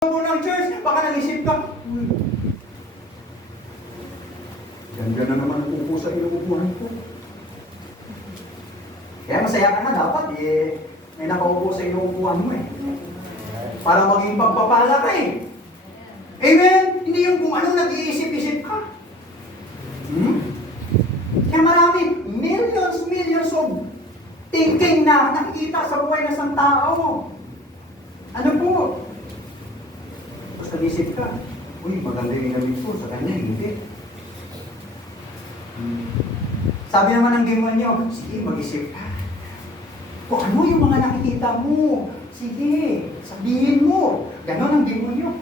ng church, baka nag-isip ka, ganda na naman upo sa inuupuhan ko. Kaya masaya ka na dapat, may nakaupo sa inuupuhan mo para maging pagpapala ka Amen? Hindi yung kung ano nag-iisip-isip ka. Kaya marami, millions of thinking na nakikita sa buhay ng isang tao. Ano po? Tapos nag-isip ka, uy, maganda yung inamit ko, sa kanya, hindi. Sabi naman ng demonyo, sige, mag-isip ka. Kung ano yung mga nakikita mo, sige, sabihin mo. Ganon ang demonyo.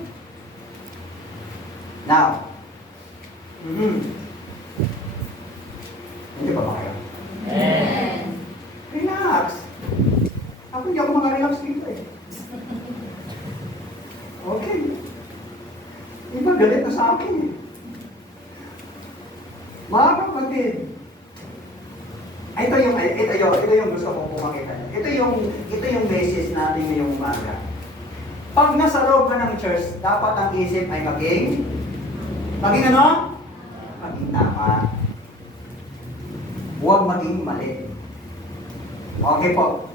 Now, hindi ba kayo? Amen. Relax. Ako hindi ako mga-relax dito Okay. Iba galit na sa akin Mga kapatid, ito yung gusto kong pumakita. Ito yung message natin ngayong umaga. Pag nasa loob ka ng church, dapat ang isip ay maging ano? Maging tama. Huwag maging mali. Okay po.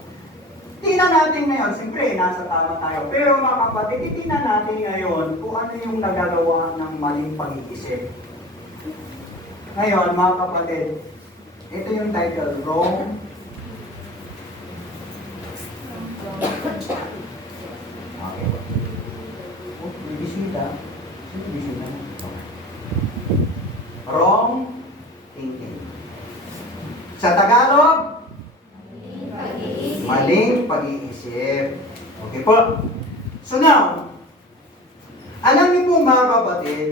Tingnan natin ngayon, siyempre, nasa tama tayo. Pero mga kapatid, tingnan natin ngayon kung ano yung nagagawa ng maling pag-iisip. Ngayon, mga kapatid, ito yung title, Wrong. Okay. Oh, may bisita. Sino bisita? Wrong thinking. Sa Tagalog, maling pag-iisip. Okay po. So now, alam niyo po mga kapatid,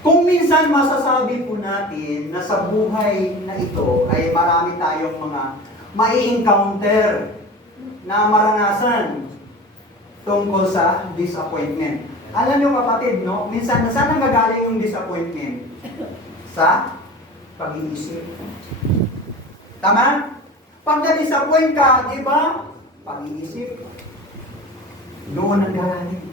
kung minsan masasabi po natin na sa buhay na ito ay marami tayong mga mai-encounter na maranasan tungkol sa disappointment. Alam niyo kapatid, no? Minsan, saan nanggagaling yung disappointment? Sa pag-iisip. Tama? Pag na-disappoint ka, di ba? Pag-iisip. Doon ang galing.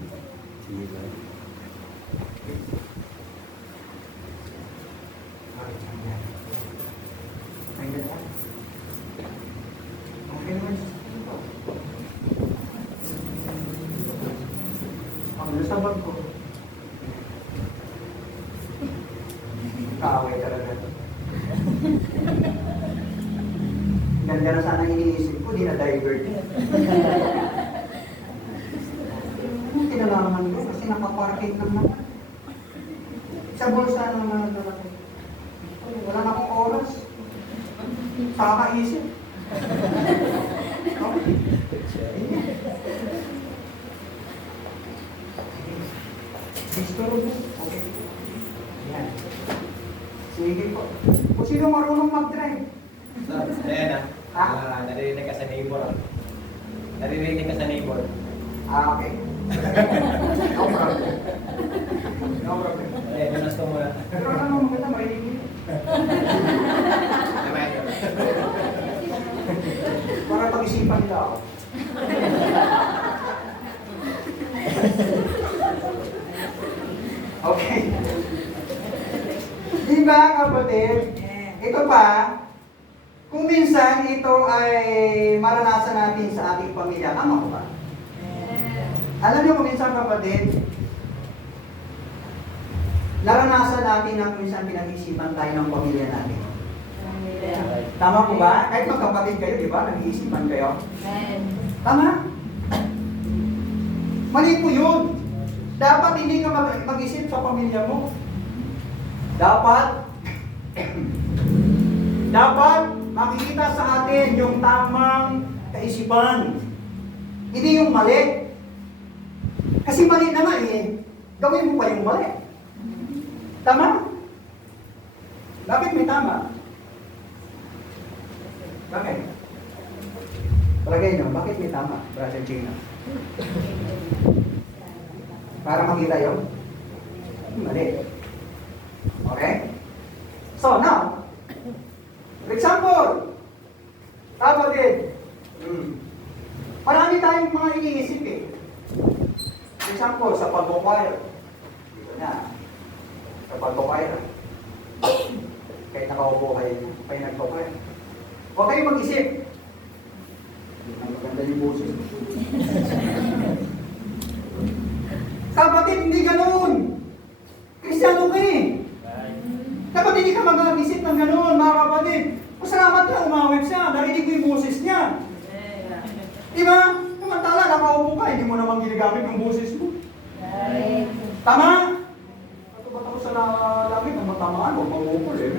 Okay naman. Ang lusabag ko. Kaaway talaga. Ganda na sana iniisip ko, di na-divert. Kinalaman ko kasi nakaparking naman. Sa bulsa naman natin. Wala na akong oras. Kakaisip. Disturbo. Okay. Yan. Sige po. Kung sino marunong mag-drive. Ayan naririnig ka sa neighbor. Naririnig ka sa neighbor. Okay. No problem. No problem. Ayan, lunas ko muna. Pero alam mo, maganda marinig. Para pag-isipan nila ako. Okay. Di ba kapatid? Ito pa, kung minsan ito ay maranasan natin sa ating pamilya, tama ko ba? Alam niyo kung minsan kapatid, naranasan natin na minsan pinag-iisipan tayo ng pamilya natin. Tama po ba? Kahit magkapatid kayo, di ba? Nag-iisipan kayo? Tama? Mali po yun. Dapat hindi ka mag-isip sa pamilya mo. Dapat makikita sa atin yung tamang kaisipan. Hindi yung mali. Kasi mali na nga gawin mo pa yung mali. Tama? Bakit may tama? Bakit? Palagay nyo, bakit may tama, Brother Gina? Para makita yun? Mali. Okay? So now, for example, kapatid, marami tayong mga iniisip example, sa pag-choir. Dito na. Sa pag-choir. Kahit nakaupo kayo nag-choir. Huwag kayong mag-isip. Ang maganda yung boses. Kapatid, hindi ganun. Kristyano ka eh. Dapat hindi ka mag-isip ng ganun, mga kapatid. Masalamat na umawit siya, narinig ko yung boses niya. Diba? Samantala, nakaupo ka, hindi mo naman ginagamit yung boses mo. Tama? Ito ba't ako sa langit? Ang matamaan, huwag mangukul eh.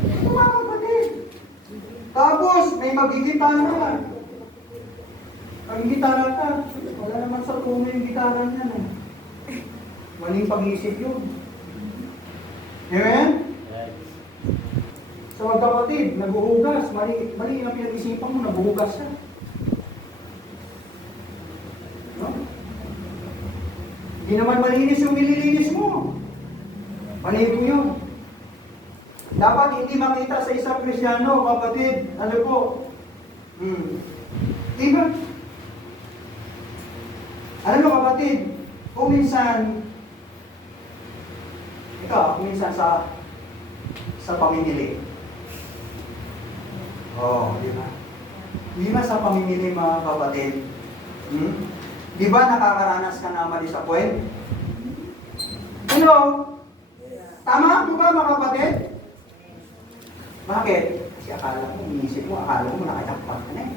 Ito mga kapatid. Tapos, may magigitara. Magigitara ka. Wala naman sa puno yung gitara niya eh. Maling pag-iisip yun. Amen? Sa mga kapatid, naghuhugas. Mali ang pinag-isipan mo, naghuhugas siya. No? Hindi naman malinis yung nililinis mo. Mali mo yun. Dapat hindi makita sa isang Kristyano, kapatid, ano po? Diba? Alam mo kapatid, kung minsan, ikaw, kung minsan sa pamimili. Di ba? Di ba sa pamimili mga kapatid? Di ba nakakaranas ka na ma-disappoint? Hello? Tama po ba mga kapatid? Bakit? Kasi akala mo, inisip mo, akala mo nakajakpat ka na eh.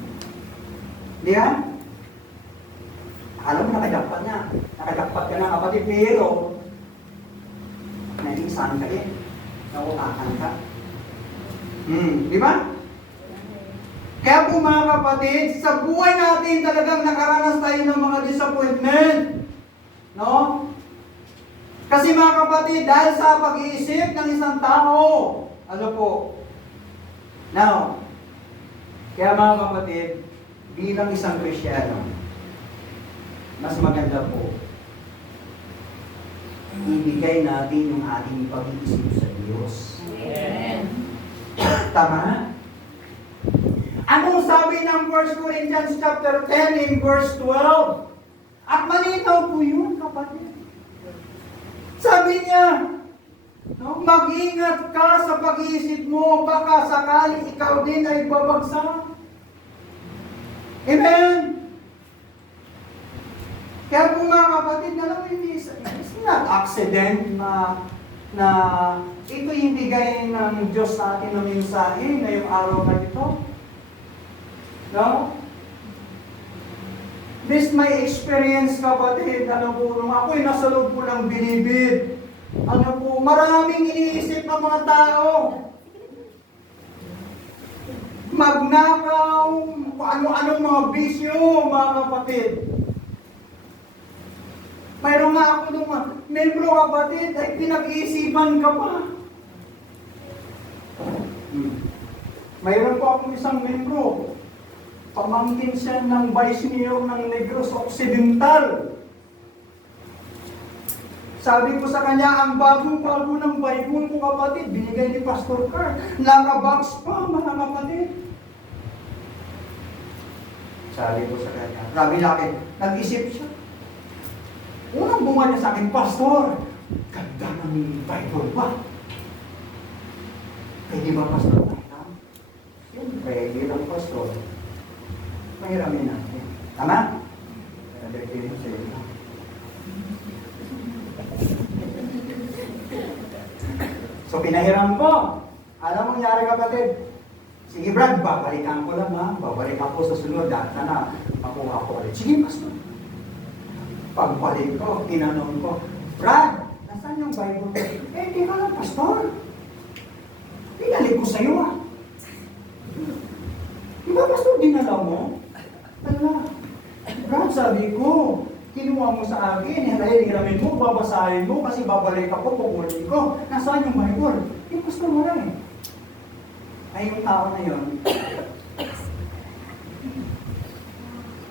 Di ba? Akala mo nakajakpat na. Nakajakpat ka na kapatid, pero naiisan ka eh. Nauutakan ka. Di ba? Kaya po mga kapatid, sa buhay natin talagang nakaranas tayo ng mga disappointment. No? Kasi mga kapatid, dahil sa pag-iisip ng isang tao, ano po? Now, kaya mga kapatid, bilang isang Kristiyano, mas maganda po, ibigay natin yung ating pag-iisip sa Diyos. Amen. Tama? Anong sabi ng 1 Corinthians chapter 10 in verse 12? At malinaw po yun, kapatid. Sabi niya, no, mag-ingat ka sa pag-iisip mo, baka sakali ikaw din ay babagsak. Amen? Kaya po mga kapatid, alam mo, it's not accident na ito yung bigay ng Diyos sa atin na mensahe ngayong araw na ito. No? This my experience, kapatid. Ano po, nung ako'y nasa loob po ng bilibid, ano po, maraming iniisip ng mga tao. Magnakaw, ano-anong mga bisyo, mga kapatid. Mayroon nga ako nung membro, kapatid, ay pinag-iisipan ka pa. Mayroon po akong isang membro. Pamangkin siya ng Vice Mayor ng Negros Occidental. Sabi ko sa kanya, ang bagong-bago ng Bible ko, kapatid, binigay ni Pastor Carl. Naka-box pa, mga kapatid. Sabi ko sa kanya, grabe natin, nag-isip siya. Unang bunga niya sa akin, Pastor, ganda ng Bible ba? Pwede ba, Pastor? Siyempre, bilang Pastor, mahiramin natin. Tama? Nag-record mo sa iyo. So, pinahiram ko. Alam mo nangyari, kapatid? Sige, Brad, babalikan ko lang ha. Babalikan ko sa sunod. Dahil na makuha ko ulit. Sige, Pastor. Pagbalik ko, tinanong ko, Brad, nasaan yung Bible ko? Di ka lang, Pastor. Pinalik ko sa'yo ha. Di ba, Pastor, dinala mo? Ala, Brad, sabi ko, kinuha mo sa akin, hiramin mo, babasahin mo, kasi babalik ako, pukunin ko. Nasaan yung Bible? Pastor, wala eh. Ay, yung tao na yun.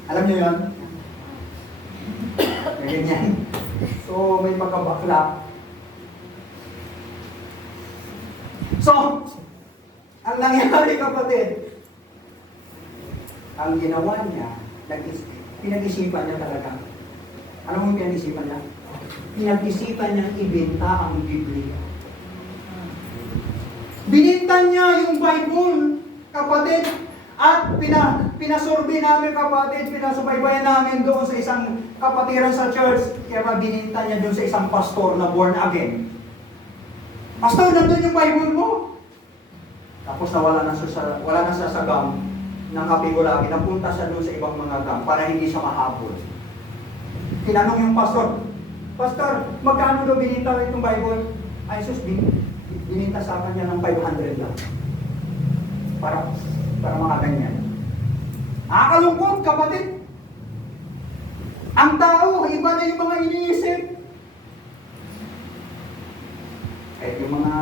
Alam niyo yun? Ganyan. So, may pagkabakla. So, ang nangyari, kapatid, ang ginawa niya, Pinag-isipan niya talaga. Ano mo yung pinag-isipan niya? Pinag-isipan niya ibenta ang Biblia. Bininta niya yung Bible, kapatid. At pinasurvey namin, kapatid, pinasubaybayan namin doon sa isang kapatiran sa church. Kaya bininta niya doon sa isang pastor na born again. Pastor, nandun yung Bible mo. Tapos wala na siya sa gang ng kapigulagi. Napunta siya doon sa ibang mga gang para hindi siya mahabol. Tinanong yung pastor, Pastor, magkano daw bininta itong Bible? Ay, sus, bininta sa kanya ng 500 lang. Para mga ganyan. Nakakalungkot, kapatid. Ang tao, iba na yung mga iniisip. Kahit yung mga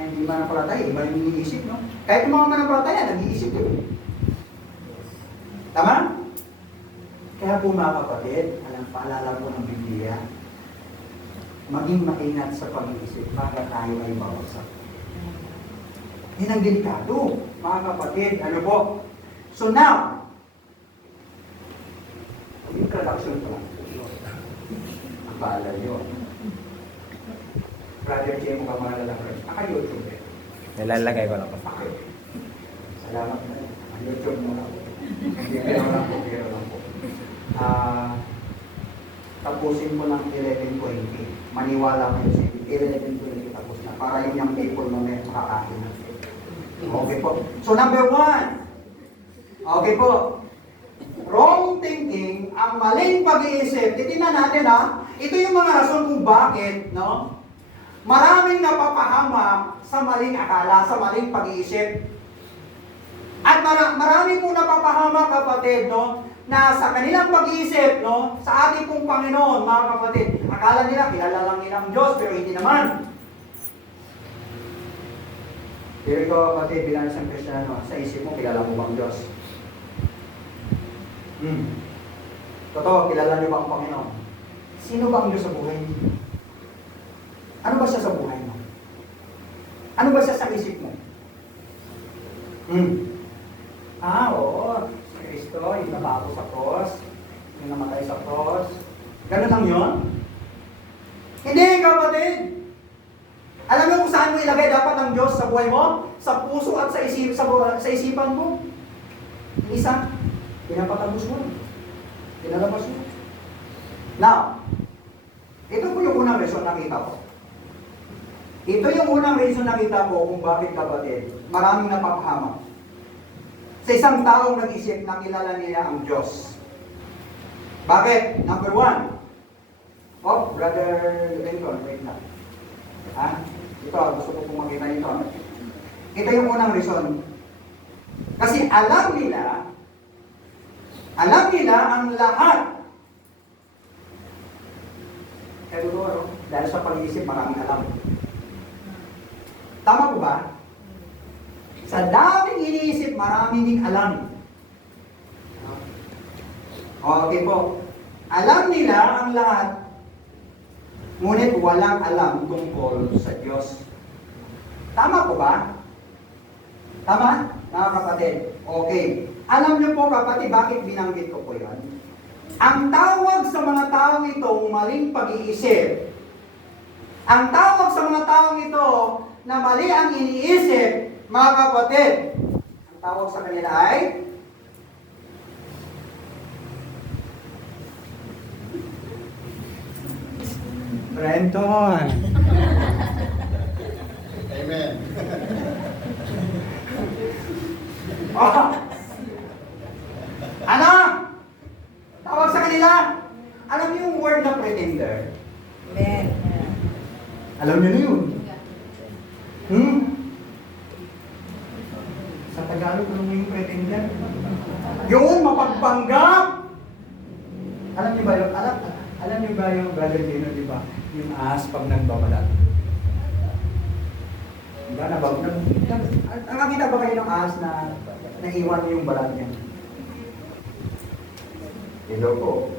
hindi manampalataya, iba yung iniisip, no? Kahit yung mga manampalataya, nag-iisip yun. Tama? Kaya po mga kapatid, paalala ko ng Biblia, maging maingat sa pag-iisip baka tayo ay bawagsak. Yan ang delikado, mga kapatid. Ano po? So now, introduction pa lang. Ang paalala yun. Brother Jay, mukhang mga lalaki. Naka-YouTube eh. Nilalagay ko lang po. Okay. Salamat na. Ang YouTube mo lang. Pero lang po. Tapusin mo ng 11:20. Maniwala kayo sa 11:20 tapos na. Para yung young people mo may makakain na. Okay po. So number 1. Okay po. Wrong thinking, ang maling pag-iisip. Titingnan natin ha. Ito yung mga rason kung bakit, no? Maraming napapahamak sa maling akala, sa maling pag-iisip. At marami pong napapahamak, kapatid, no? Na sa kanilang pag-iisip, no? Sa ating pong Panginoon, mga kapatid. Akala nila, kilala lang nila ang Diyos, pero hindi naman. Pero ikaw, kapatid, bilang isang Kristiyano, sa isip mo, kilala mo bang Diyos? Totoo, kilala niyo ba ang Panginoon? Sino ba ang Diyos sa buhay niyo? Ano ba siya sa buhay mo? Ano ba siya sa isip mo? Oo. Si Kristo, yung nabago sa cross, yung namatay sa cross. Ganun lang yun? Hindi, kapatid! Alam mo kung saan mo ilagay dapat ang Diyos sa buhay mo? Sa puso at sa isipan mo. Isa, pinapatagos mo. Pinalabas mo. Now, ito po yung unang reason nakita ko. Ito yung unang reason nakita ko kung bakit, kapatid, maraming napapahamak. Sa isang taong nag-isip na kilala nila ang Diyos. Bakit? Number 1. Oh, Brother Lincoln, wait lang. Ito, gusto ko pong makita ito. Ito yung unang reason. Kasi alam nila ang lahat. Kaya siguro, dahil sa pag-iisip, maraming alam. Tama po ba? Sa daming iniisip, maraming ding alam. Okay po. Alam nila ang lahat, ngunit walang alam tungkol sa Diyos. Tama po ba? Tama? Mga kapatid. Okay. Alam niyo po, kapatid, bakit binanggit ko po yan? Ang tawag sa mga taong itong maling pag-iisip, ang tawag sa mga taong ito na mali ang iniisip, mga kapatid, ang tawag sa kanila ay Brenton. Amen. Oh. Ano? Tawag sa kanila. Alam niyo yung word na pretender? Amen. Alam niyo na yun? Sa Tagalog, ano mo yung pretender? Yun, mapagpanggap! Alam niyo ba yung, alam niyo ba yung Brother Gino, di ba? Yung ahas pag nagbabalat. Diba? Nakakita ba kayo ng ahas na naiwan yung balat niya? Hello po.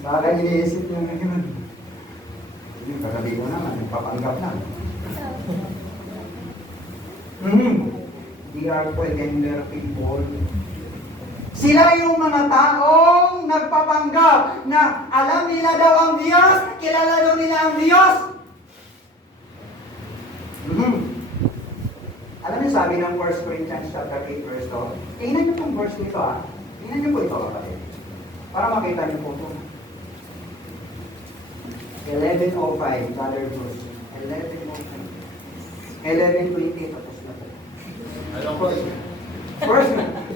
Baka iniisip niya ngayon. Yung kagabi ko naman, nagpapanggap na. They are pretender people. Sila yung mga taong nagpapanggap na alam nila daw ang Diyos, kilala daw nila ang Diyos. Alam niyo sabi ng 1 Corinthians chapter 8 verse 2, tingnan niyo pong verse nito ha. Tingnan niyo po ito kapatid. Para makita niyo po ito. 11:05, brother Bruce. 11:05. 11:20, tapos na po. Ano po?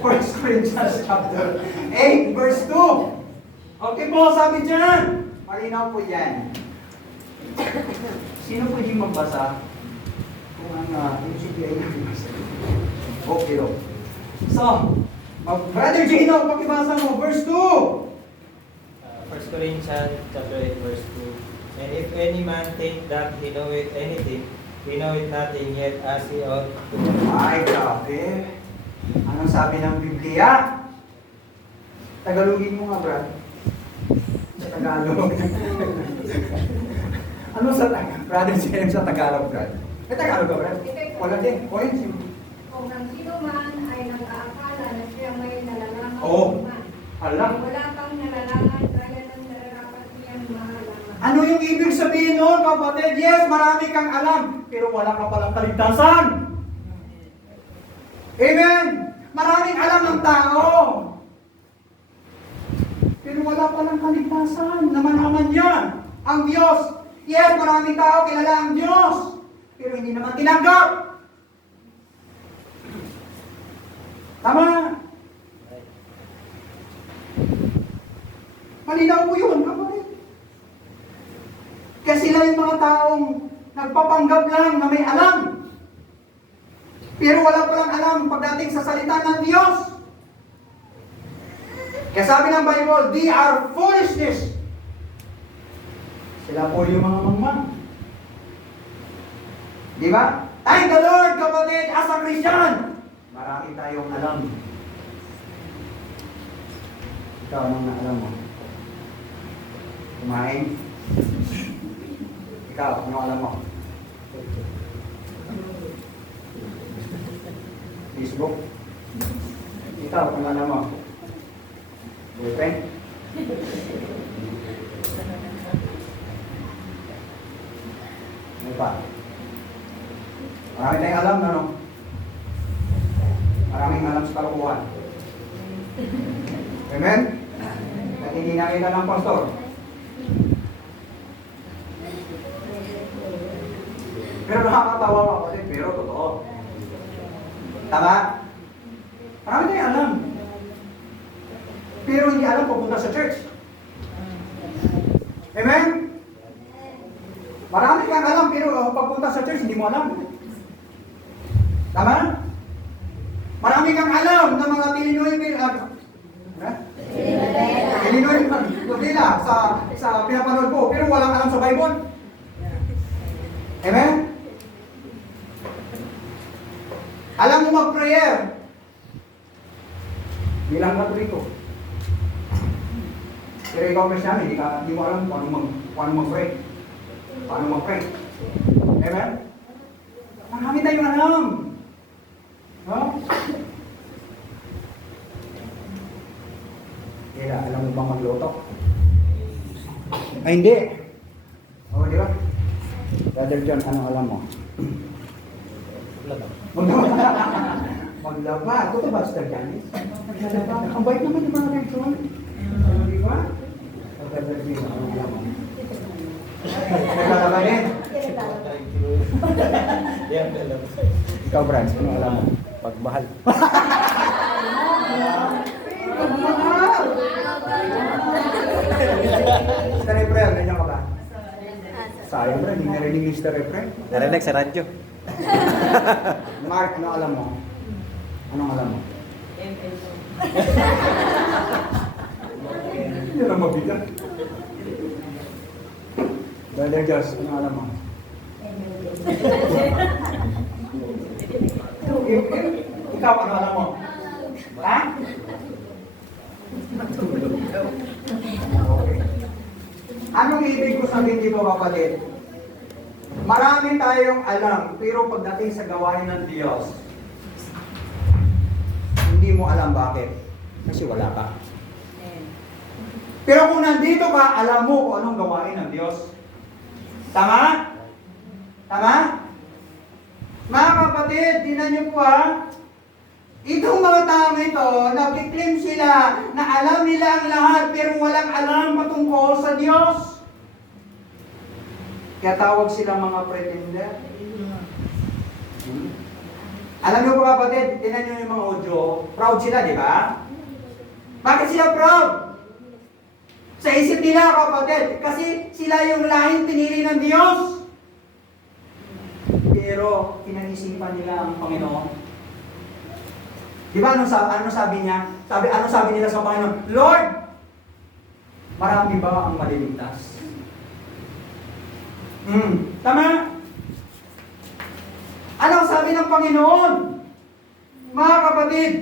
First Corinthians chapter 8, verse 2. Okay po, sabi dyan. Malinaw po yan. Sino pwedeng magbasa? Kung ang UCPI na magbasa. Okay, no. So, Brother Gino, pakibasa mo, verse 2. 1 Corinthians chapter 8 verse 2. And if any man think that he knoweth anything, he knoweth nothing yet as he ought to know. Ay, grabe. Anong sabi ng Biblia? Tagalogin mo nga, Brad. Sa Tagalog. Ano sa Tagalog? Brother James sa Tagalog, Brad. Eh, Tagalog ka, Brad? Wala din. Point. Kung ang sino man ay nag-aakala na siya may nalalaman Oo. man, Hala. wala pang nalalaman kaya nang nararapat niyang mahalaman. Ano yung ibig sabihin nun, kapatid? Yes, marami kang alam, pero wala ka palang kaligtasan. Amen! Maraming alam ng tao. Pero wala palang kaligtasan. Naman yan. Ang Diyos. Yes, maraming tao kilala ang Diyos. Pero hindi naman tinanggap. Tama. Malinaw po yun, kapatid. Kaya sila yung mga taong nagpapanggap lang na may alam. Pero wala palang alam pagdating sa salita ng Diyos. Kaya sabi ng Bible, they are foolishness. Sila po yung mga mangmang. Di ba? Thank the Lord, kapatid, as a Christian. Marami tayong alam. Ikaw, anong naalam mo? Kumain? Ikaw, ano alam mo? Facebook? Ikaw, ano alam mo? Boyfriend? Ano pa? Marami tayong alam na, no? Maraming alam sa kalukuhan. Amen? At hindi nakita ng pastor. Pero nakakatawa ka kasi, pero totoo. Tama? Marami tayong alam. Pero hindi alam pupunta sa church. Amen? Marami kang alam, pero pagpunta sa church, hindi mo alam. Tama? Marami kang alam ng mga Illinois Illinois nila sa pinapanood ko, pero walang alam sa Bible. Amen? Alam mo mag-prayer. Bilang Katoliko. Pero ikaw Christian, hindi mo alam paano mag-pray. Paano mag-pray. Amen? Marami tayong alam. No? Kaya alam mo bang magluto? Ay, hindi. O, di ba? Brother John, anong alam mo? Maglaba. Ito ba, Brother Janice? Maglaba. Ang bait naman yung mga John. Di ba? Brother John, anong alam mo? Naglalaba din. Ikaw, Brad, anong alam mo? Pagmahal. Pagmahal! Mr. April, ganyan ka ba? Sayang, Brad, hindi narinig ni Mr. April. Narinig sa radyo. Mark, ano alam mo? Anong alam mo? Hindi na mabigat. Brother Josh, anong alam mo? Ikaw, ano alam mo? Ha? Okay. Anong ibig ko sabihin dito, kapatid? Marami tayong alam, pero pagdating sa gawain ng Diyos, hindi mo alam bakit. Kasi wala ka. Pero kung nandito ka, alam mo kung anong gawain ng Diyos. Tama? Tama? Mga kapatid, tinan niyo po ha. Itong mga tao ito, nagkiklaim sila na alam nila ang lahat pero walang alam patungkol sa Diyos. Kaya tawag sila mga pretender. Alam niyo po kapatid, tinan niyo yung mga audio, proud sila, di ba? Bakit sila proud? Sa isip nila kapatid, kasi sila yung lahing pinili ng Diyos. Pero pinag-isipan nila ang Panginoon. Di ba ano sabi niya? Ano sabi nila sa Panginoon? Lord, marami ba ang maliligtas? Tama? Ano ang sabi ng Panginoon? Mga kapatid,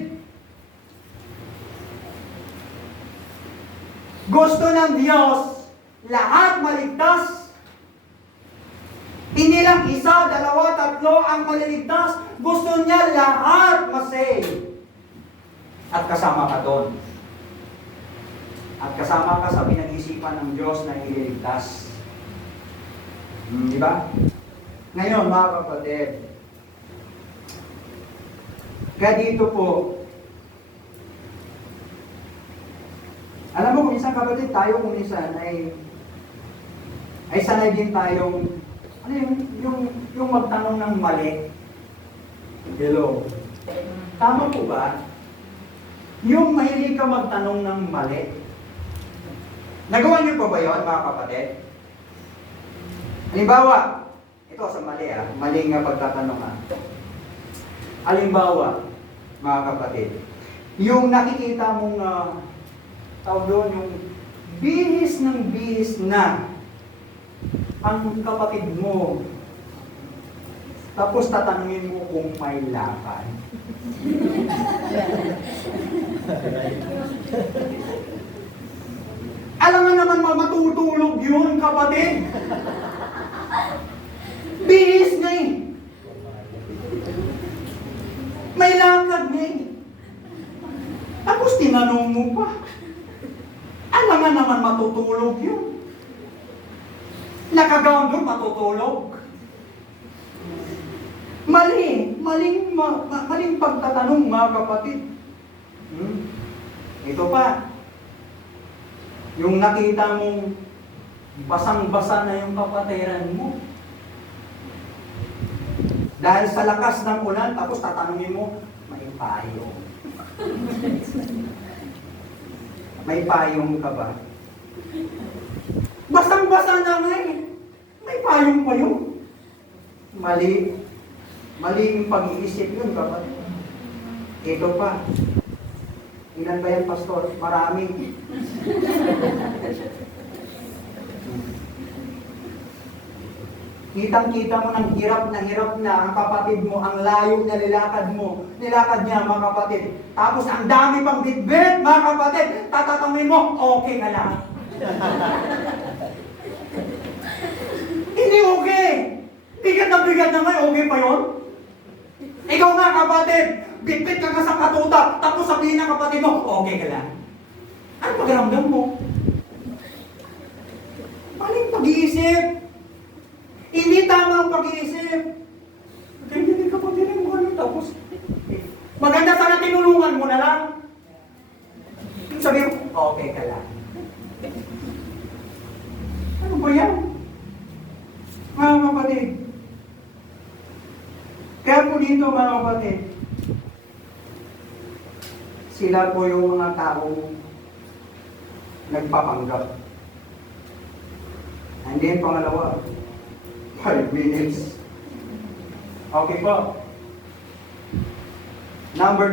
gusto ng Diyos lahat maligtas. Hindi lang isa, dalawa, tatlo ang maliligtas. Gusto niya lahat masave. At kasama ka doon. At kasama ka sa pinag-isipan ng Diyos na ililigtas. Di ba? Ngayon, mga kapatid, kaya dito po, alam mo kung minsan kapatid, tayo kung minsan ay sanay din tayong, ano yung magtanong ng mali. Hello. Tama po ba? Yung mahilig ka magtanong ng mali. Nagawa niyo pa ba yun, mga kapatid? Halimbawa, ito sa mali mali nga pagtatanong Halimbawa, mga kapatid, yung nakikita mong tawag doon, yung bihis ng bihis na ang kapatid mo, tapos tatanungin mo kung may lakad. Alam nga naman matutulog yun, kapatid. Bihis na may lakad na Tapos tinanong mo pa. Alam nga naman matutulog yun. Nakagaon doon, matutulog. Maling pagtatanong, mga kapatid. Ito pa. Yung nakita mong basang-basa na yung kapatiran mo. Dahil sa lakas ng ulan, tapos tatanungin mo, may payong. May payong ka ba? Basang-basa na nga may payong pa yun. Maling pag-iisip yun, kapatid. Ito pa. Ilan ba yan, pastor? Marami. Kitang-kita mo ng hirap na ang kapatid mo, ang layo na nilakad mo. Nilakad niya, mga kapatid. Tapos ang dami pang bitbit, mga kapatid. Tatatangin mo, okay ka lang. Hindi okay. Bigat na nga, okay pa yun? Ikaw nga, kapatid, bitbit ka nga sa katuta, tapos sabihin ng kapatid mo, okay ka lang. Ano pagramdam mo? Maling pag-iisip. Hindi tama ang pag-iisip. Hindi kapatid mo ano, tapos maganda sana tinulungan mo na lang. Sabi mo, okay ka lang. Ano ba yan? Mga kapatid. Kaya po dito, mga kapatid, sila po yung mga taong nagpapanggap. And then, pangalawa, 5 minutes. Okay po. Number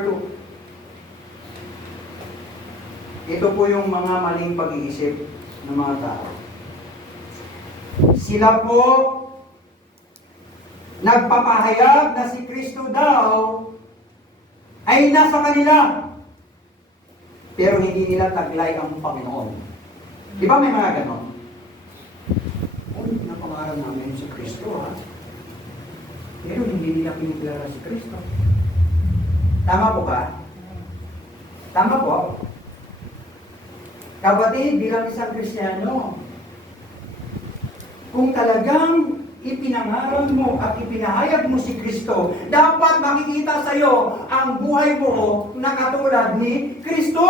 2. Ito po yung mga maling pag-iisip ng mga tao. Sila po nagpapahayag na si Kristo daw ay nasa kanila. Pero hindi nila taglay ang Panginoon. Di ba may mga ganon? Napangaral namin si Kristo, Pero hindi nila piniglara si Kristo. Tama po ba? Tama po. Kapatid, bilang isang Kristiyano, kung talagang ipinangaral mo at ipinahayag mo si Kristo, dapat makikita sa iyo ang buhay mo na katulad ni Kristo.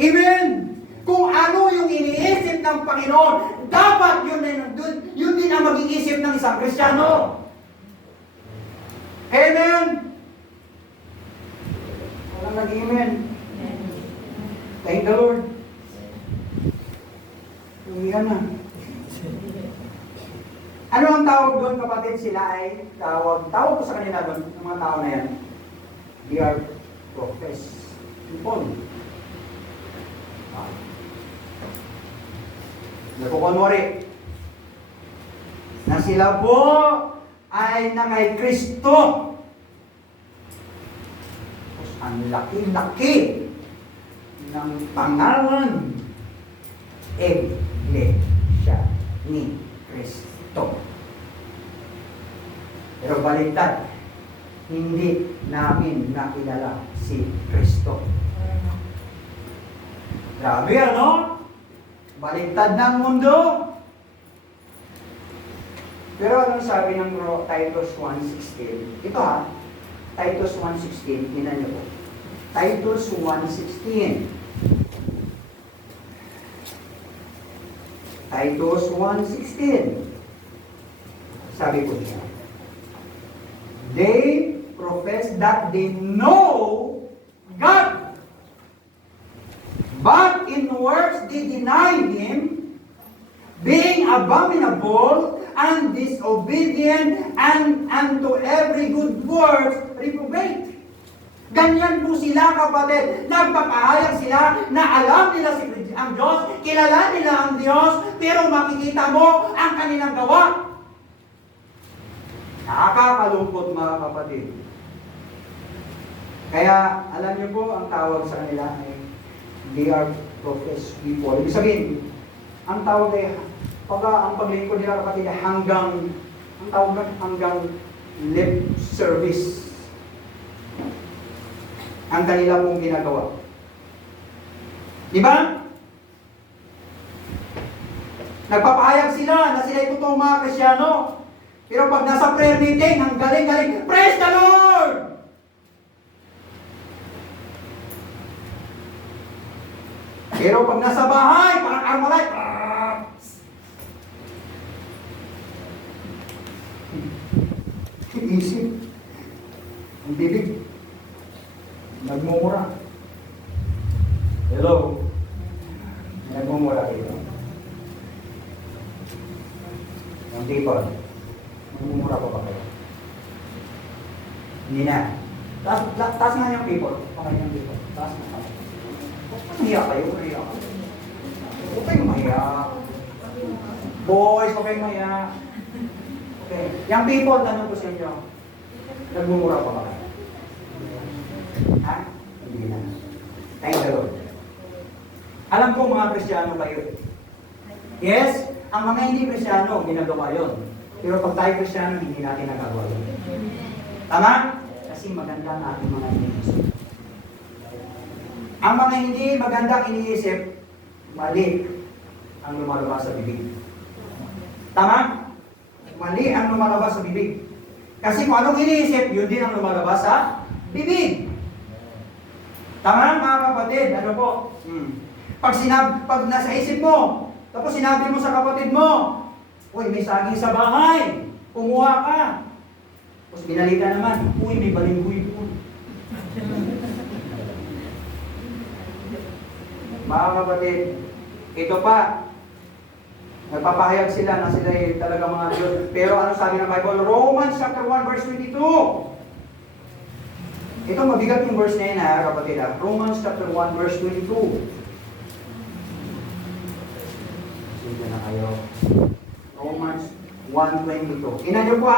Amen! Kung ano yung iniisip ng Panginoon, dapat yun din ang maging isip ng isang Kristiyano. Amen! Walang nag-amen. Thank the Lord. Umihan na. Ano ang tawag doon, kapatid? Sila ay tawag ko sa kanila doon, ng mga tao na yan. They are professed people. Nagkukunwari na sila po ay na kay Kristo. Ang laki-laki ng pangalan Iglesia ni Kristo. Pero baliktad, hindi namin nakilala si Kristo. Grabe ano? Baliktad ng mundo. Pero anong sabi ng Titus 1:16? Ito ha, Titus 1:16, tingnan niyo po. Titus 1:16. Titus 1:16. Sabi po niya, they profess that they know God, but in works they deny Him, being abominable and disobedient and unto every good work reprobate. Ganyan po sila, kapatid. Nagpapahayag sila na alam nila ang Diyos, kilala nila ang Diyos, pero makikita mo ang kanilang gawa. Nakakalungkot, mga kapatid. Kaya, alam niyo po, ang tawag sa kanila ay they are professed people. Ibig sabihin, ang tawag ay, ang paglingkod nila, kapatid, ay hanggang lip service. Ang kanila pong ginagawa. Di ba? Nagpapahayag sila na sila ay totoong mga Kristyano. Pero pag nasa prayer meeting, ang galing-galing, praise the Lord! Pero pag nasa bahay, parang Armalite, isip, ang bibig, nagmumura. Hello? Nagmumura dito. Ang people, nagmumura pa ba kayo? Hindi na. Taas nga yung people. Pakay yung people. Taas nga. Mahiya kayo. Huwag kayong mahiya. Boys, huwag kayong mahiya. Okay. Yung people, tanong ko sa inyo. Nagmumura pa ba kayo? Ha? Hindi na. Thank the Lord. Alam ko mga Kristiyano kayo. Yes, ang mga hindi Kristiyano, ginagawa yun. Pero pag tayo Kristiyano, hindi natin nagagawa yun. Tama? Kasi maganda ang ating mga iniisip. Ang mga hindi magandang iniisip, mali ang lumalabas sa bibig. Tama? Mali ang lumalabas sa bibig. Kasi kung anong iniisip, yun din ang lumalabas sa bibig. Tama mga kapatid, ano po? Pag nasa isip mo, tapos sinabi mo sa kapatid mo, uy, may saging sa bahay, kumuha ka. Tapos binalita naman, uy, may balinghoy doon. Mga kapatid, ito pa, nagpapahayag sila na sila ay talaga mga Diyos. Pero ano sabi ng Bible? Romans chapter 1 verse 22. Ito mabigat yung verse na yun kapatid. Romans chapter 1 verse 22. Sige na kayo. Romans 1:22. Ina nyo po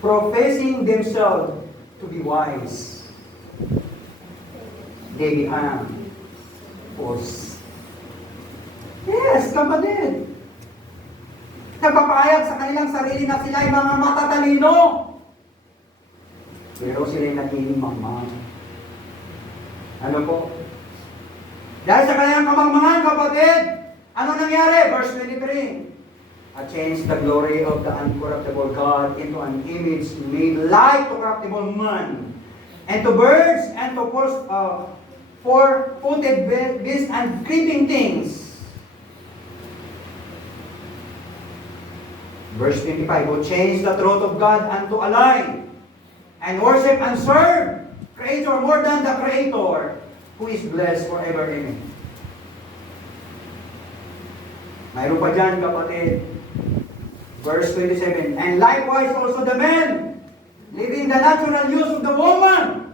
professing themselves to be wise, they become fools. Yes, kapatid. Nagpapahayag sa kanilang sarili na sila ay mga matatalino. Pero sila'y naginimangmang. Ano po? Dahil sa kanyang kamangmangan, kapatid, ano nangyari? Verse 23. I changed the glory of the uncorruptible God into an image made like to corruptible man, and to birds, and to four-footed beasts and creeping things. Verse 25, who changed the truth of God unto a lie, and worship and serve Creator more than the Creator, who is blessed forever. Amen. Mayroon pa dyan, kapatid. Verse 27, and likewise also the men, leaving the natural use of the woman,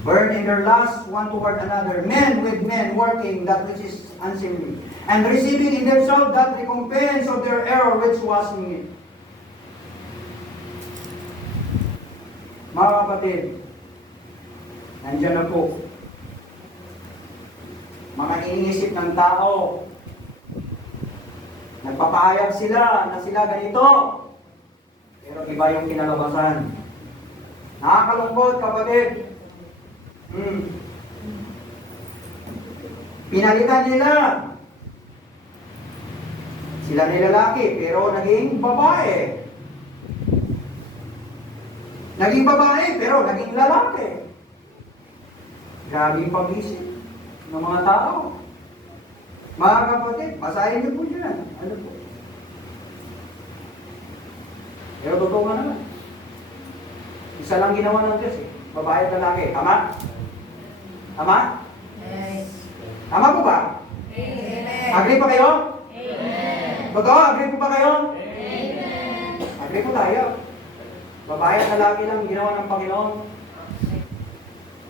burn in their lust one toward another, men with men working that which is unseemly, and receiving in themselves that recompense of their error which was in it. Mga kapatid, nandiyan na po. Mga iniisip ng tao, nagpapahayag sila na sila ganito, pero iba yung kinalabasan. Nakakalungkot, kapatid. Pinalitan nila. Sila ni lalaki, pero naging babae. Naging babae, pero naging lalaki. Grabe yung pag-isip ng mga tao. Mga kapatid, basahin niyo po dyan. Ano po? Pero totoo nga naman. Isa lang ginawa ng Diyos eh. Babae at lalaki. Tama? Tama? Yes. Tama po ba? Amen. Agree pa kayo? Amen. Totoo? Agree po ba kayo? Amen. Agree po tayo. Babae at lalaki lang ginawa ng Panginoon.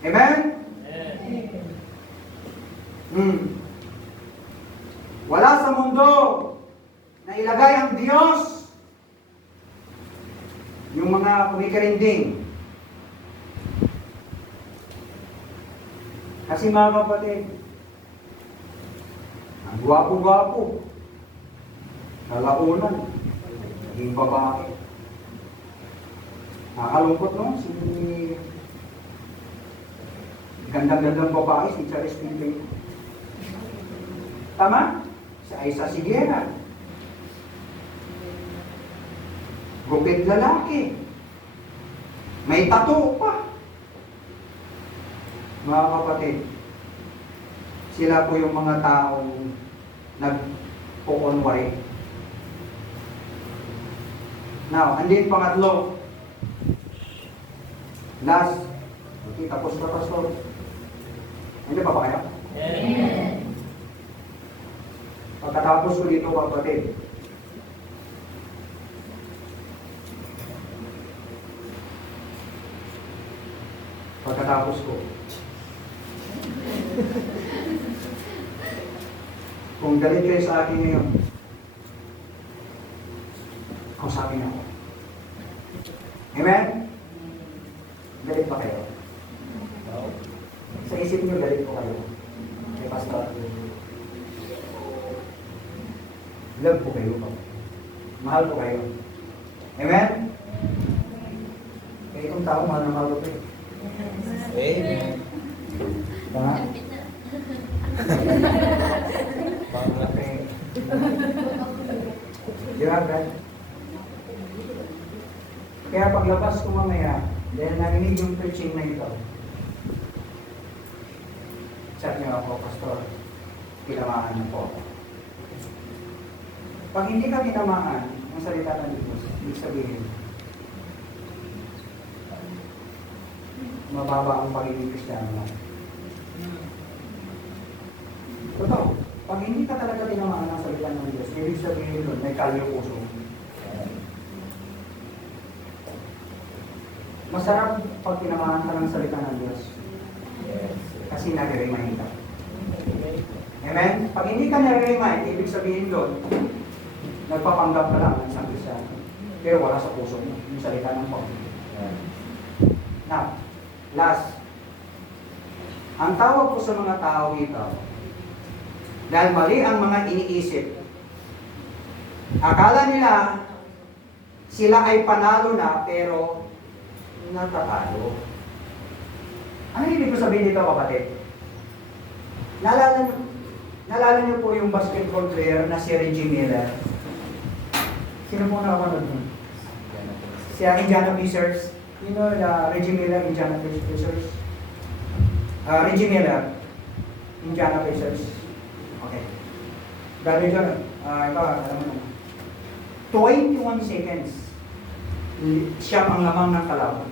Amen? Wala sa mundo na ilagay ang Diyos yung mga kumikarinding. Kasi mga kapatid, ang gwapo-gwapo, kalaunan, naging babae. Nakakalungkot, no? Si gandang-gandang babae, si Charis Pinto. Tama? Si Aisa Sigera. Gupit lalaki. May tattoo pa. Mga kapatid, sila po yung mga taong nagpo-convoy. Now, andin pangatlo. Last. Okay, tapos na pastor. Ano pa ba kayo? Amen. Pagkatapos ko dito, kapatid, pagkatapos ko, kung galit kayo sa akin ngayon, kausapin ako. Amen? Galit ba kayo? Sa isip niyo, galit ko kayo. Kay Pastor. Love po kayo. Mahal po kayo. Amen? Kaya itong tao, mahal na mahal ko kayo. Amen. Tama? Panglaki. Di ba, Brad? Kaya paglabas ko mamaya, dahil narinig yung preaching na ito, chat niyo ako, Pastor, tinamaan niyo po ako. Pag hindi ka tinamaan ng salita ng Diyos, ibig sabihin, mababa ang pagiging Kristiyano mo. Totoo, pag hindi ka talaga tinamaan ng salita ng Diyos, ibig sabihin doon, may kalyo puso. Masarap pag tinamaan ka ng salita ng Diyos. Kasi nare-remind ka. Amen? Pag hindi ka nare-remind, ibig sabihin doon, nagpapanggap ka lang ng isang Kristiyano. Pero wala sa puso mo, yung salita ng Panginoon. Now, last. Ang tawag ko sa mga tao dito, dahil mali ang mga iniisip, akala nila sila ay panalo na, pero natatalo. Ano ibig ko sabihin dito, kapatid? Naalala niyo po yung basketball player na si Reggie Miller? Sino po nakapanood nun? Si Indiana Pacers. You know, Reggie Miller, Indiana Pacers? Reggie Miller, Indiana Pacers. Okay. Grabe dyan. Ikaw, alam mo naman. 21 seconds. Siya ang lamang ng kalaban.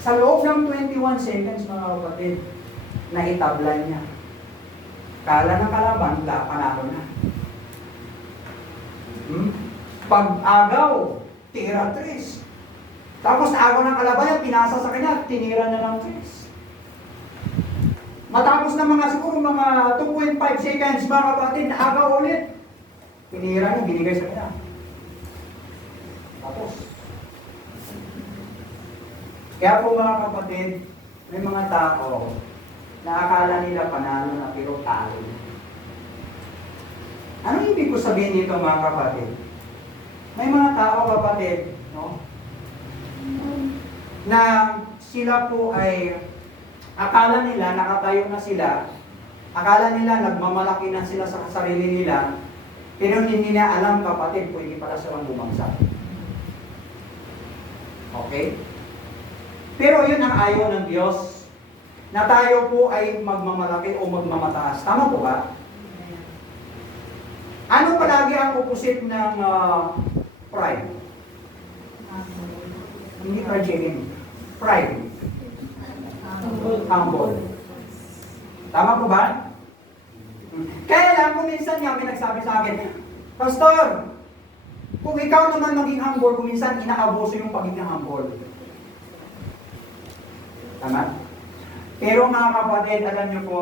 Sa loob ng 21 seconds, mga kapatid, naitablan niya. Kala ng kalaban, panalo na. Pag-agaw, tira 3. Tapos agaw ng kalaban, pinasa sa kanya, tinira na ng 3. Matapos ng siguro mga 2.5 seconds, mga kapatid, agaw ulit. Tinira niya, binigay sa kanya. Tapos. Kaya po mga kapatid, may mga tao na akala nila panalo na pero talo. Anong ibig ko sabihin dito mga kapatid? May mga tao kapatid, no? Na sila po ay akala nila nakatayo na sila, akala nila nagmamalaki na sila sa sarili nila, pero hindi na alam kapatid, pwede pala silang bumagsak. Okay? Pero yun ang ayaw ng Diyos, na tayo po ay magmamalaki o magmamataas. Tama po ba? Ano palagi ang opposite ng pride? Hindi pride, pride. Humble. Tama po ba? Kaya lang, kung minsan nga may nagsabi sa akin, Pastor, kung ikaw naman maging humble, kung minsan inaabuso yung pagiging humble. Tama? Pero mga kapatid, alam niyo po,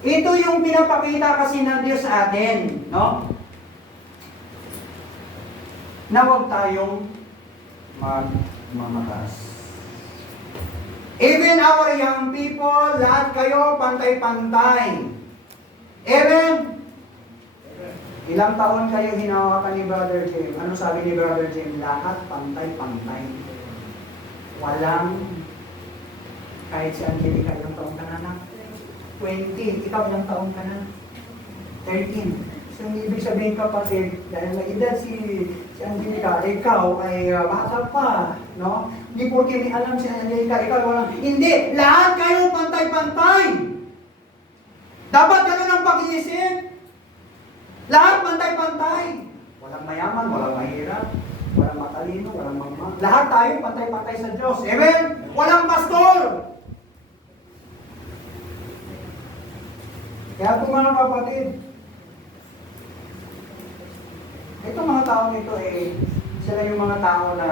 ito yung pinapakita kasi ng Diyos sa atin, no? Na huwag tayong magmamakas. Even our young people, lahat kayo pantay-pantay. Even, ilang taon kayo hinawakan ni Brother Jim? Ano sabi ni Brother Jim? Lahat pantay-pantay. Walang, kahit si Angelica, ilang taon ka na na? 20. Ikaw, ilang taon ka na? 13. So, ibig sabihin kapatid, dahil may edad si Angelica, ikaw ay bata pa, no? Hindi porke may alam si Angelica, ikaw walang, hindi! Lahat kayo pantay-pantay! Dapat ganun ang pag-iisip. Lahat pantay-pantay. Walang mayaman, walang mahirap, walang matalino, walang magmang. Lahat tayo pantay-pantay sa Diyos. Amen? Walang pastor! Kaya po mga kapatid, itong mga tao nito sila yung mga tao na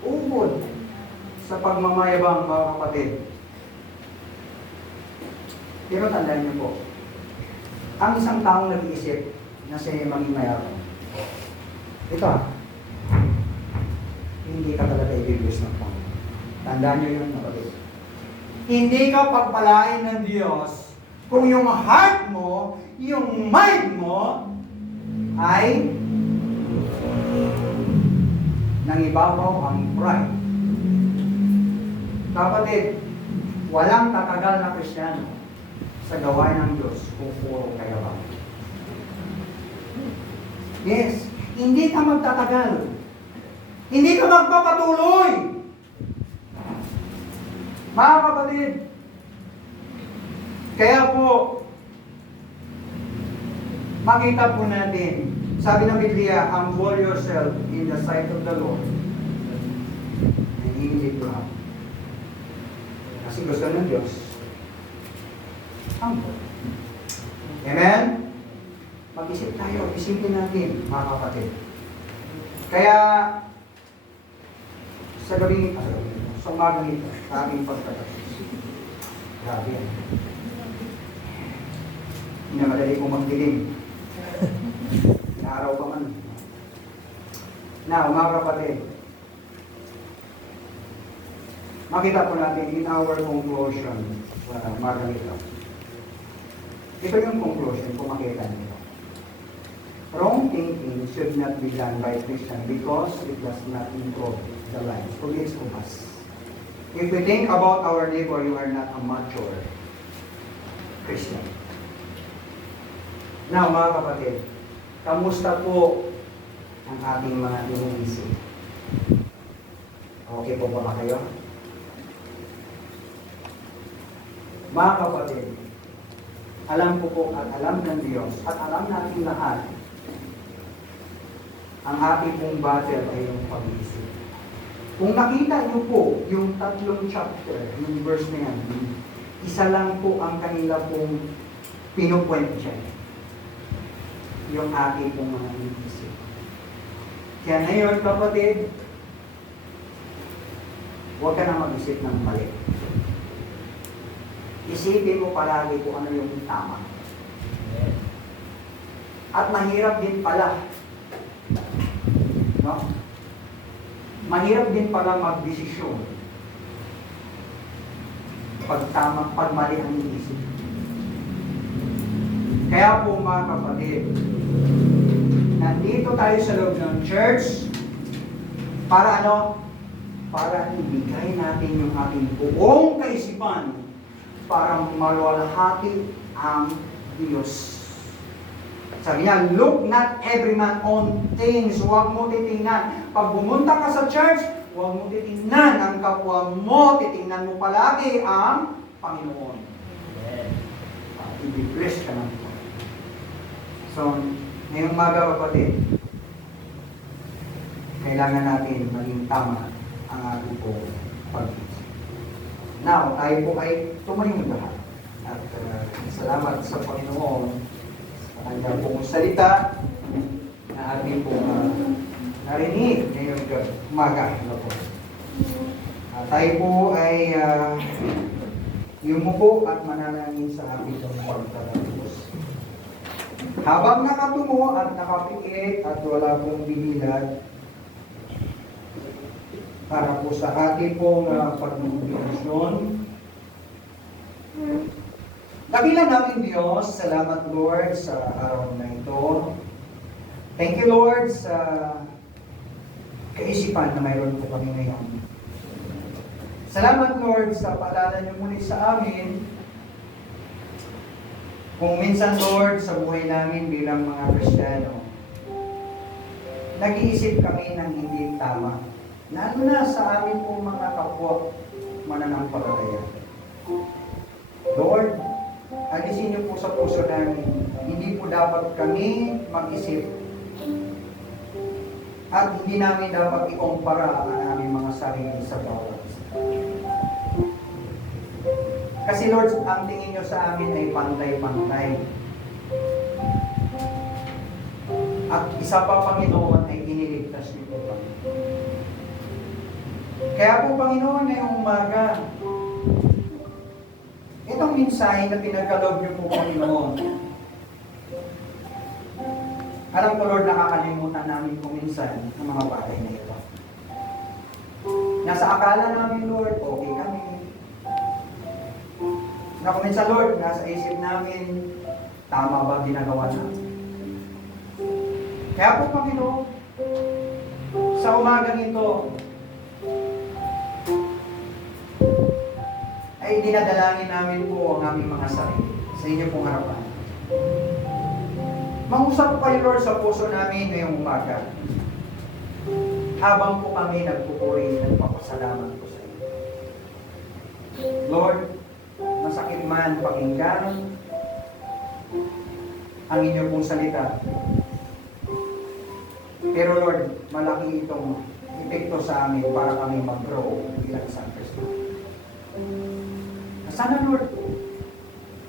ubod sa pagmamayabang mga kapatid. Pero tandaan niyo po, ang isang taong nag-iisip na siya maging mayabang, ito hindi ka talaga ibibigis ng Panginoon. Tandaan niyo yun, kapatid. Hindi ka pagpalain ng Diyos kung yung heart mo, yung mind mo, ay nangibabaw ang pride. Kapatid, walang tatagal na Kristiyano sa gawain ng Diyos kung puro kayabang. Yes, hindi ka magtatagal. Hindi ka magpapatuloy. Mga kapatid, kaya po, makita po natin, sabi ng Biblia, humble yourself in the sight of the Lord and He will lift you up. Kasi gusto ng Diyos, humble. Amen? Mag-isip tayo, isipin natin, mga kapatid. Kaya, sa gabing, sa umagang ito, sa aming pagkatapos. Grabe yan. Hindi na madali kong magdilim. Inaaraw pa man. Now, mga kapatid, makita po natin in our conclusion sa umagang ito. Ito yung conclusion kung makita nito. Wrong thinking should not be done by Christian because it does not improve the lives of each of us. If we think about our neighbor, you are not a mature Christian. Now, mga kapatid, kamusta po ang ating mga iniisip? Okay po ba kayo? Mga kapatid, alam ko po at alam ng Diyos at alam natin lahat, ang ating pong battle ay yung pag-iisip. Kung nakita niyo po yung 3 chapter, yung verse na yan, isa lang po ang kanila pong pinukwento siya. Yung ating pong mga iniisip. Kaya ngayon, kapatid, huwag ka na mag-isip ng mali. Isipin mo palagi kung ano yung tama. At mahirap din pala. No? Mahirap din pala magdesisyon pag mali ang iniisip. Kaya po mga kapatid, nandito tayo sa loob ng church para ano? Para ibigay natin yung ating buong kaisipan para maluwalhati ang Diyos. Sabi niya, look not every man on things. Huwag mo titingnan. Pag bumunta ka sa church, huwag mo titingnan ang kapwa mo. Titingnan mo palagi ang Panginoon. I-bless ka ng Panginoon. So, ngayong umaga kapatid, kailangan natin maging tama ang ating po pag-isip. Now, tayo po ay tumayong lahat. At salamat sa Panginoon sa kanyang pong salita na ating pong narinig ngayong umaga. Tayo po ay yumuko at manalangin sa ating pong pagtatapos. Habang nakatungo at nakapikit at wala pong binilad, para po sa ating pong pag-meditasyon. Dakilan natin Diyos, salamat Lord sa araw na ito. Thank you Lord sa kaisipan na mayroon po kami ngayon. Salamat Lord sa paalala niyo muli sa amin. Kung minsan Lord sa buhay namin bilang mga Kristiyano, nag-iisip kami ng hindi tama. Lalo na sa amin po mga kapwa mananampalataya. Lord, alisin niyo po sa puso namin, hindi po dapat kami mag-isip at hindi namin dapat ikumpara ang aming mga sarili sa bawat isa. Kasi Lord, ang tingin niyo sa amin ay pantay-pantay. At isa pa Panginoon ay iniligtas niyo po kami. Kaya po Panginoon, ngayong umaga, itong mensahe na pinagkaloob niyo po Panginoon, alam ko Lord, nakakalimutan namin kung minsan ang mga bagay na ito. Nasa akala namin Lord, okay kami. Na kung minsan Lord, nasa isip namin, tama ba ginagawa namin? Kaya po Panginoon, sa umagang ito, ay dinadalangin namin po ang aming mga sarili sa inyo pong harapan. Mangusap po kayo Lord sa puso namin ngayong umaga. Habang po kami nagpupuri, nagpapasalamat po sa inyo. Lord, masakit man pakinggan ang inyo pong salita. Pero Lord, malaki itong epekto sa amin para kami mag-grow bilang isang Kristo. Sana Lord,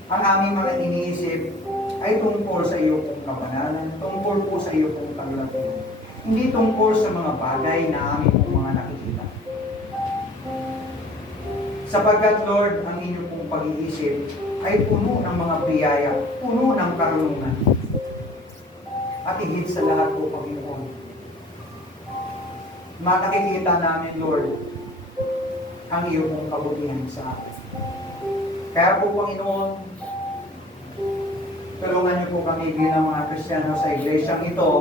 ang aming mga iniisip ay tungkol sa iyo pong kapanalan, tungkol po sa iyo pong kaluwalhatian. Hindi tungkol sa mga bagay na aming pong mga nakikita. Sapagkat Lord, ang inyo pong pag-iisip ay puno ng mga biyaya, puno ng karunungan. At higit sa lahat po, Panginoon, makikita namin, Lord, ang iyo pong kabutihan sa akin. Kaya po, Panginoon, tulungan niyo po kami bilang mga Kristiyano sa iglesyang ito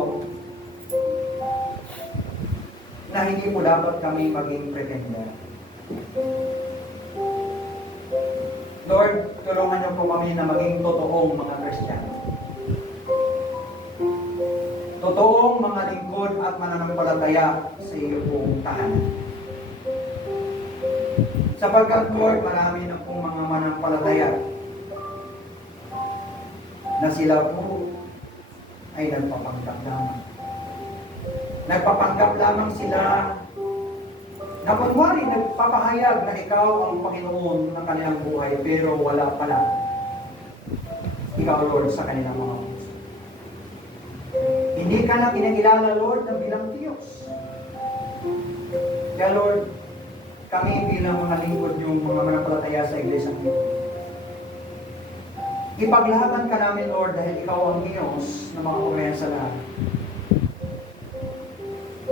na hindi po dapat kami maging pretender. Lord, tulungan niyo po kami na maging totoong mga Kristiyano. Totoong mga lingkod at mananampalataya sa iyo pong tahanan. Sapagkat Lord, marami na pong mga mananampalataya na sila po ay nagpapanggap lamang. Nagpapanggap lamang sila na kunwari nagpapahayag na ikaw ang Panginoon ng kanilang buhay, pero wala pala ikaw, Lord, sa kanilang mga puso. Hindi ka na kinakilala, Lord, na bilang Diyos. Kaya, Lord, kami bilang mga lingkod yung mga manampalataya sa iglesia ito, ipaglaban ka namin, Lord, dahil ikaw ang Diyos na mga kumayan sa lahat.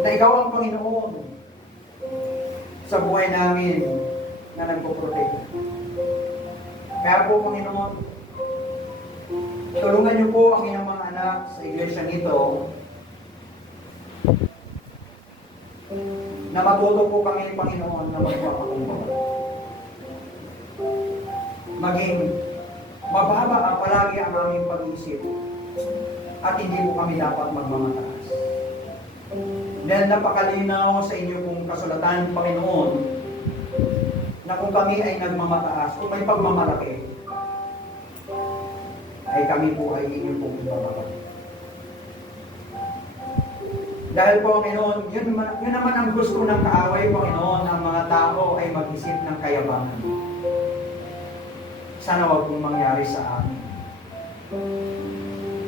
Na ikaw ang Panginoon sa buhay namin na nagpo-protect. Kaya po, Panginoon, tulungan niyo po ang inyong mga anak sa iglesia nito na matuto po kami, Panginoon, na magpapakumbaba. Maging mababa ang palagi ang aming pag-iisip at hindi po kami dapat magmamataas. Dahil napakalinaw sa inyo pong kasulatan, Panginoon, na kung kami ay nagmamataas, kung may pagmamalaki, ay kami po ay inyo pong ibababa. Dahil po, Panginoon, yun naman ang gusto ng kaaway, Panginoon, ng mga tao ay mag-isip ng kayabangan. Sana wag pong mangyari sa amin.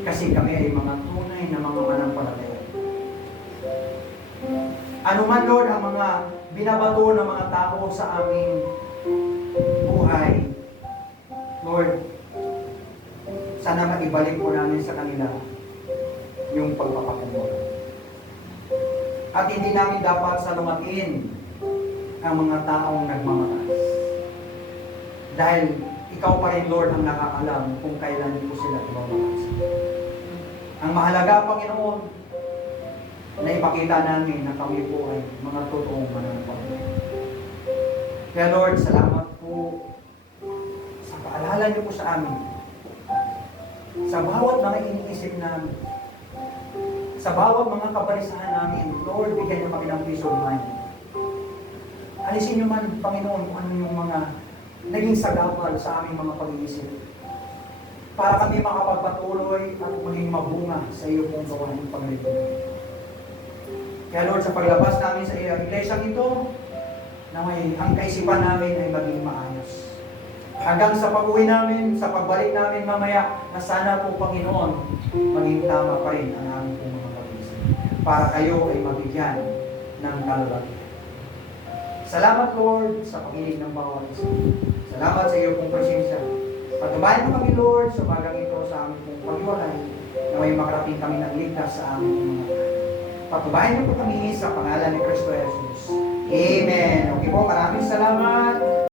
Kasi kami ay mga tunay na mga manampalataya. Ano man, Lord, ang mga binabato ng mga tao sa aming buhay, Lord, sana maibalik po namin sa kanila yung pagpapakumbaba. At hindi namin dapat salungatin ang mga taong nagmamataas. Dahil ikaw pa rin, Lord, ang nakakalam kung kailan po sila ibababasa. Ang mahalaga, Panginoon, na ipakita namin na kami po ay mga totoong mananampalataya. Kaya, Lord, salamat po sa paalala niyo po sa amin. Sa bawat mga iniisip namin, sa bawat mga kabalisahan namin, Lord, bigyan niyo kami ng peace of mind. Alisin niyo man, Panginoon, kung ano yung mga naging sagabal sa aming mga pag-iisip, para kami makapagpatuloy at maging mabunga sa iyo pong gawain pag-iisip. Kaya, Lord, sa paglabas namin sa iglesia ito, na may ang kaisipan namin ay maging maayos. Hanggang sa pag-uwi namin, sa pagbalik namin mamaya, na sana po, Panginoon, maging tama pa rin ang aming pong mga pag-iisip. Para kayo ay mabigyan ng kalulatian. Salamat, Lord, sa pakinig ng bawat isa. Salamat sa iyo pong presensya. Patubayan mo kami, Lord, sa bagang ito sa aming pong paghiwalay, na may makarating kami ng ligtas sa aming mga tayo. Patubayan niyo po kami sa pangalan ni Kristo Jesus. Amen. Okay po, maraming salamat.